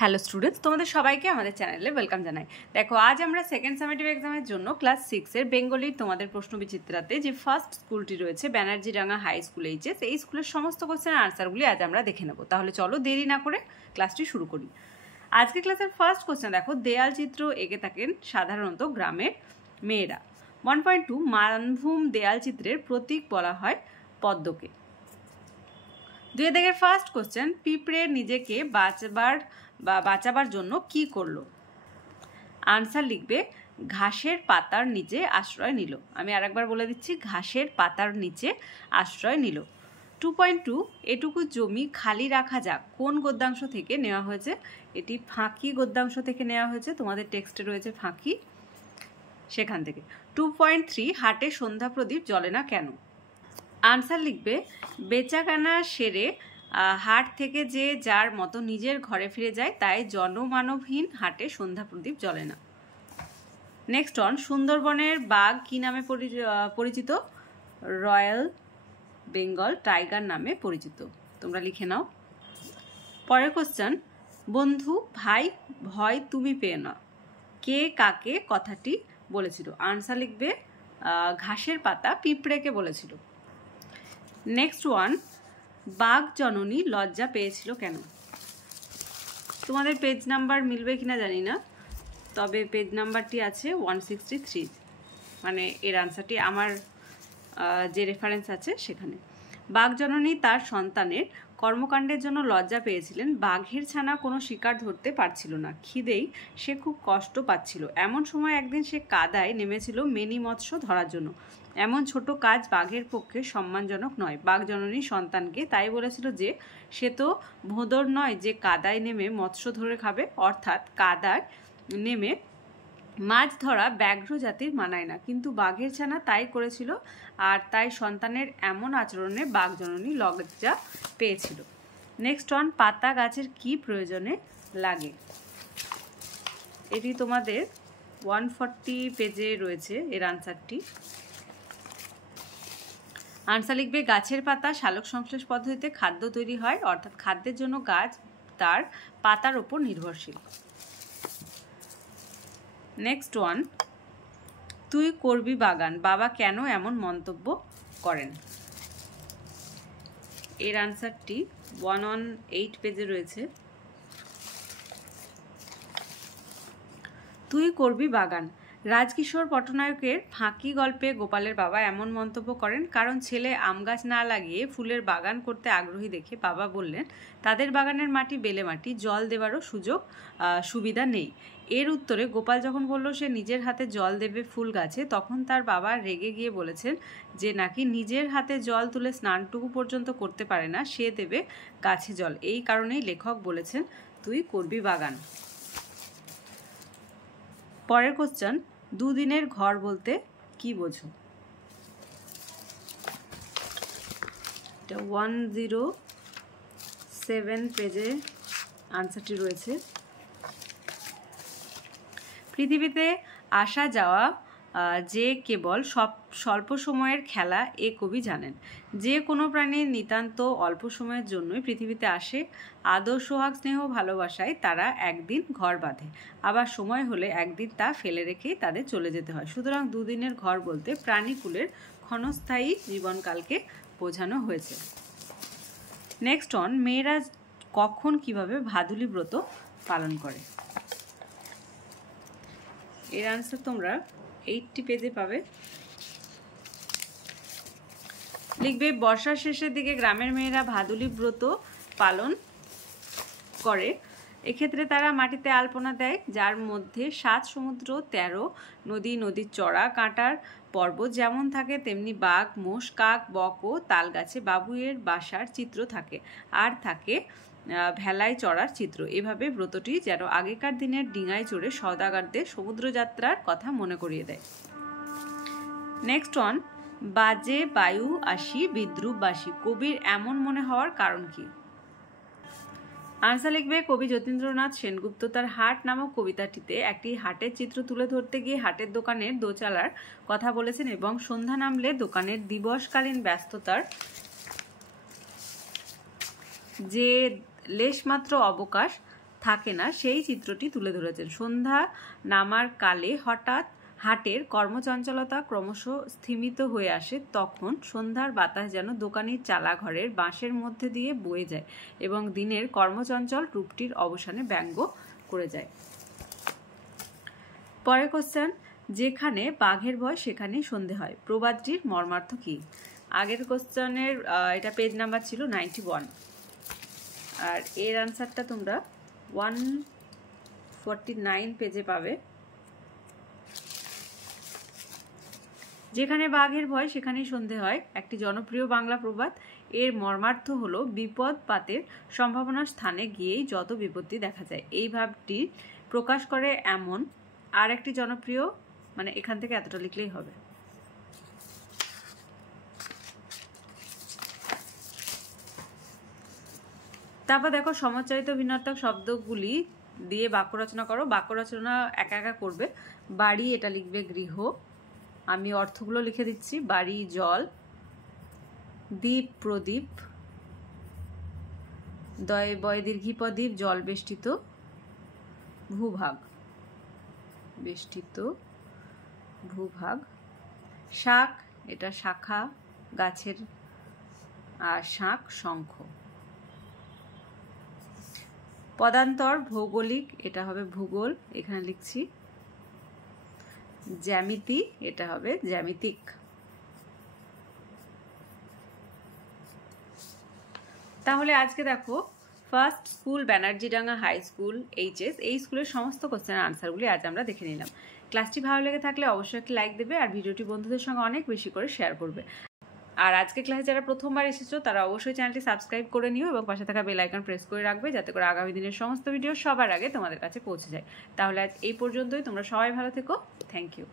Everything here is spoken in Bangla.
হ্যালো স্টুডেন্টস, তোমাদের সবাইকে আমাদের চ্যানেলে ওয়েলকাম জানাই। দেখো, আজ আমরা সেকেন্ড সামেটিভ এক্সামের জন্য ক্লাস 6-এর বেঙ্গলির তোমাদের প্রশ্নবিচিত্রাতে যে ফার্স্ট স্কুলটি রয়েছে ব্যানার্জিডাঙ্গা হাই স্কুল এইচএস, এই স্কুলের সমস্ত কোশ্চেনের আনসারগুলি আজ আমরা দেখে নেব। তাহলে চলো দেরি না করে ক্লাসটি শুরু করি। আজকে ক্লাসের ফার্স্ট কোশ্চেন দেখো, দেয়াল চিত্র এঁকে থাকেন সাধারণত গ্রামের মেয়েরা। 1.2 মানভূম দেয়াল চিত্রের প্রতীক বলা হয় পদ্মকে। 2 দাগের ফার্স্ট কোশ্চেন, পিঁপড়ে নিজেকে বাঁচাবার জন্য কি করলো? আনসার লিখবে ঘাসের পাতার নিচে আশ্রয় নিল। আমি আরেকবার বলে দিচ্ছি, ঘাসের পাতার নিচে আশ্রয় নিল। 2.2 এটুকু জমি খালি রাখা যাক কোন গদ্যাংশ থেকে নেওয়া হয়েছে? এটি ফাঁকি গদ্যাংশ থেকে নেওয়া হয়েছে, তোমাদের টেক্সটে রয়েছে ফাঁকি, সেখান থেকে। 2.3 হাটে সন্ধ্যা প্রদীপ জ্বলে না কেন? আনসার লিখবে বেচাকেনা সেরে হাট থেকে যে যার মতো নিজের ঘরে ফিরে যায়, তাই জনমানবহীন হাটে সন্ধ্যা প্রদীপ জ্বলে না। নেক্সট অন, সুন্দরবনের বাঘ কি নামে পরিচিত? রয়্যাল বেঙ্গল টাইগার নামে পরিচিত। তোমরা লিখে নাও। পরের কোশ্চেন, বন্ধু ভাই ভয় তুমি পেয়ে না, কে কাকে কথাটি বলেছিল? আনসার লিখবে ঘাসের পাতা পিঁপড়েকে বলেছিল। নেক্সট ওয়ান, বাঘ জননী লজ্জা পেয়েছিল কেন? তোমাদের পেজ নাম্বার মিলবে কিনা জানি না, তবে পেজ নাম্বারটি আছে 163, মানে এর আনসারটি আমার যে রেফারেন্স আছে সেখানে। বাঘ জননী তার সন্তানের কর্মকাণ্ডের জন্য লজ্জা পেয়েছিলেন। বাঘের ছানা কোনো শিকার ধরতে পারছিল না, খিদেই সে খুব কষ্ট পাচ্ছিল। এমন সময় একদিন সে কাদায় নেমেছিল মেনি মৎস্য ধরার জন্য। এমন ছোট কাজ বাঘের পক্ষে সম্মানজনক নয়। বাঘ জননী সন্তানকে তাই বলেছিল যে সে তো ভোঁদর নয় যে কাদায় নেমে মৎস্য ধরে খাবে, অর্থাৎ কাদায় নেমে মাছ ধরা ব্যাঘ্র জাতির মানায় না। কিন্তু বাঘের ছানা তাই করেছিল, আর তাই সন্তানের এমন আচরণে বাঘ জননী লজ্জা পেয়েছিল। নেক্সট অন, পাতা গাছের কি প্রয়োজনে লাগে? এটি তোমাদের 140 পেজে রয়েছে এর আনসারটি। আনসার লিখবে গাছের পাতা সালোক সংশ্লেষ পদ্ধতিতে খাদ্য তৈরি হয়, অর্থাৎ খাদ্যের জন্য গাছ তার পাতার ওপর নির্ভরশীল। নেক্সট ওয়ান, তুই করবি বাগান, বাবা কেন এমন মন্তব্য করেন? এর আনসারটি 118 পেজে রয়েছে। তুই করবি বাগান, রাজকিশোর পটনায়কের ফাঁকি গল্পে গোপালের বাবা এমন মন্তব্য করেন কারণ ছেলে আম গাছ না লাগিয়ে ফুলের বাগান করতে আগ্রহী দেখে বাবা বললেন তাদের বাগানের মাটি বেলে মাটি, জল দেবারও সুবিধা নেই। এর উত্তরে গোপাল যখন বলল সে নিজের হাতে জল দেবে ফুল গাছে, তখন তার বাবা রেগে গিয়ে বলেছেন যে নাকি নিজের হাতে জল তুলে স্নানটুকু পর্যন্ত করতে পারে না, সে দেবে গাছে জল। এই কারণেই লেখক বলেছেন তুই করবি বাগান। পরের কোশ্চেন, দুদিনের ঘর বলতে কি বোঝো? এটা 107 পেজে আনসারটি রয়েছে। পৃথিবীতে আসা যাওয়া যে কেবল স্বল্প সময়ের খেলা এ কবি জানেন। যে কোনো প্রাণীর নিতান্ত অল্প সময়ের জন্যই পৃথিবীতে আসে। আদর সোহাগ স্নেহ ভালোবাসায় তারা একদিন ঘর বাঁধে, আবার সময় হলে একদিন তা ফেলে রেখেই তাদের চলে যেতে হয়। সুতরাং দুদিনের ঘর বলতে প্রাণীকুলের ক্ষণস্থায়ী জীবনকালকে বোঝানো হয়েছে। নেক্সট অন, মেয়েরা কখন কিভাবে ভাদুলি ব্রত পালন করে? এর আনসার তোমরা 80 পেজে পাবে। লিখবে বর্ষার শেষের দিকে গ্রামের মেয়েরা ভাদুলি ব্রত পালন করে। এক্ষেত্রে তারা মাটিতে আলপনা দেয়, যার মধ্যে 7 সমুদ্র, 13 নদী, নদীর চড়া কাঁটার পর্বত যেমন থাকে তেমনি বাঘ, মোষ, কাক, বক ও তাল গাছে বাবুইয়ের বাসার চিত্র থাকে, আর থাকে ভেলায় চড়ার চিত্র। এভাবে ব্রতটি যেন আগেকার দিনের ডিঙায় চড়ে সওদাগরদের সমুদ্রযাত্রার কথা মনে করিয়ে দেয়। নেক্সট অন, বাজে বায়ু আসি বিদ্রুপ বাসি, কবির এমন মনে হওয়ার কারণ কি? আনসার লিখবে কবি যতীন্দ্রনাথ সেনগুপ্ত তার হাট নামক কবিতাটিতে একটি হাটের চিত্র তুলে ধরতে গিয়ে হাটের দোকানের দোচালার কথা বলেছেন এবং সন্ধ্যা নামলে দোকানের দিবসকালীন ব্যস্ততার যে লেশমাত্র অবকাশ থাকে না সেই চিত্রটি তুলে ধরেছেন। সন্ধ্যা নামার কালে হঠাৎ হাটের কর্মচঞ্চলতা ক্রমশ স্থিমিত হয়ে আসে, তখন সন্ধ্যার বাতাস যেন দোকানির চালাঘরের বাঁশের মধ্যে দিয়ে বয়ে যায় এবং দিনের কর্মচঞ্চল রূপটির অবসানে ব্যঙ্গ করে যায়। পরের কোশ্চেন, যেখানে বাঘের ভয় সেখানেই সন্ধে হয়, প্রবাদটির মর্মার্থ কি? আগের কোশ্চেনের এটা পেজ নাম্বার ছিল 91, আর এর আনসারটা তোমরা 149 পেজে পাবে। যেখানে বাঘের ভয় সেখানেই সন্ধে হয় একটি জনপ্রিয় বাংলা প্রবাদ। এর মর্মার্থ হলো বিপদ পাতের সম্ভাবনার স্থানে গিয়েই যত বিপত্তি দেখা যায়। এই ভাবটি প্রকাশ করে এমন আর একটি জনপ্রিয়, মানে এখান থেকে এতটা লিখলেই হবে। তারপর দেখো সমচ্চারিত ভিন্নাত্মক শব্দগুলি দিয়ে বাক্য রচনা করো। বাক্য রচনা একা একা করবে। বাড়ি, এটা লিখবে গৃহ। আমি অর্থগুলো লিখে দিচ্ছি। বাড়ি জল, দ্বীপ প্রদীপ, দয় বয় দীর্ঘিপদীপ জল বেষ্টিত ভূভাগ, বেষ্টিত ভূভাগ। শাক, এটা শাখা গাছের, আর শাক শঙ্খ। পদান্তর ভৌগোলিক, এটা হবে ভূগোল, এখানে লিখছি। জ্যামিতি, এটা হবে জ্যামিতিক। তাহলে আজকে দেখো first school Banerjeedanga high school HS, এই স্কুলের সমস্ত কোশ্চেনের আনসারগুলি আজ আমরা দেখে নিলাম। ক্লাসটি ভালো লেগে থাকলে অবশ্যই একটি লাইক দেবে আর ভিডিওটি বন্ধুদের সঙ্গে অনেক বেশি করে শেয়ার করবে। আর আজকে ক্লাসে যারা প্রথমবার এসেছো তারা অবশ্যই চ্যানেলটি সাবস্ক্রাইব করে নিও এবং পাশে থাকা বেল আইকন প্রেস করে রাখবে, যাতে করে আগামী দিনের সমস্ত ভিডিও সবার আগে তোমাদের কাছে পৌঁছে যায়। তাহলে আজ এই পর্যন্তই। তোমরা সবাই ভালো থেকো। Thank you.